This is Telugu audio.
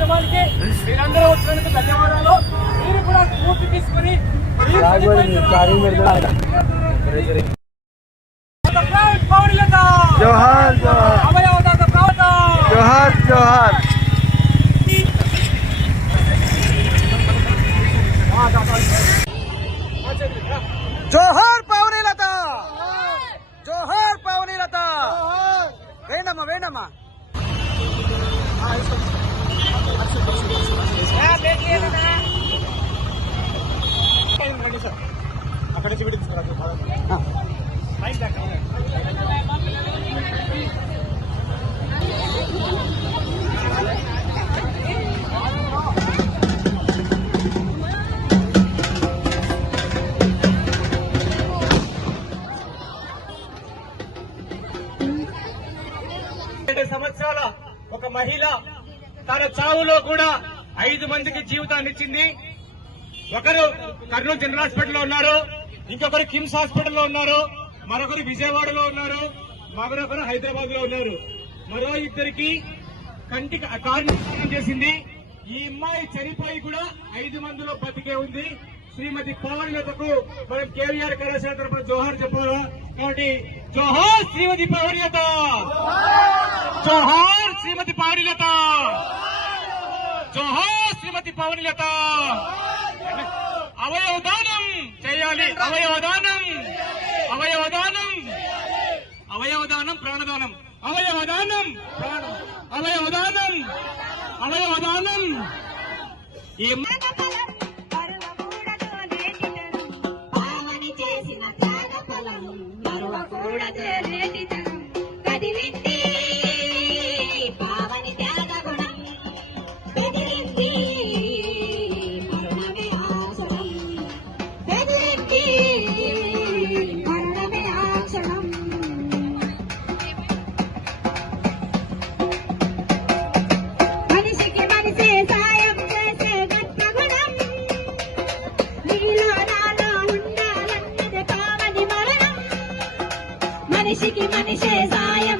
కార్యక్రమానికి మీరందరూ వచ్చినందుకు ధన్యవాదాలు. మీరు కూడా స్ఫూర్తి తీసుకుని జోహార్ జోహార్ జోహార్. జోహార్ పౌర్ణిలత, జోహార్ పౌర్ణిలత. వేండమ్మా వేండమ్మా. అక్కడ నుంచి తీసుకురా. సంవత్సరాల ఒక మహిళ తన చావులో కూడా 5 మందికి జీవితాన్ని ఇచ్చింది. ఒకరు కర్నూలు జనరల్ హాస్పిటల్లో ఉన్నారు, ఇంకొకరు కిమ్స్ హాస్పిటల్లో ఉన్నారు, మరొకరు విజయవాడలో ఉన్నారు, మరొకరు హైదరాబాద్ లో ఉన్నారు. మరో ఇద్దరికి కంటికి కార్యం చేసింది. ఈ అమ్మాయి చనిపోయి కూడా 5 మందిలో బతికే ఉంది. శ్రీమతి పౌర్ణిలతకు మనం కేవీఆర్ కళాశాల తరఫున జోహార్ చెప్పాలి. కాబట్టి జోహార్ శ్రీమతి పౌర్ణిలత, జోహార్ శ్రీమతి పౌర్ణిలత, జోహార్ శ్రీమతి పౌర్ణిలత. అవయవదానం చేయాలి, అవయవదానం, అవయవదానం, అవయవదానం ప్రాణదానం, అవయవదానం ప్రాణం, అవయవదానం, అవయవదానం. మనిషికి మనిషే సాయం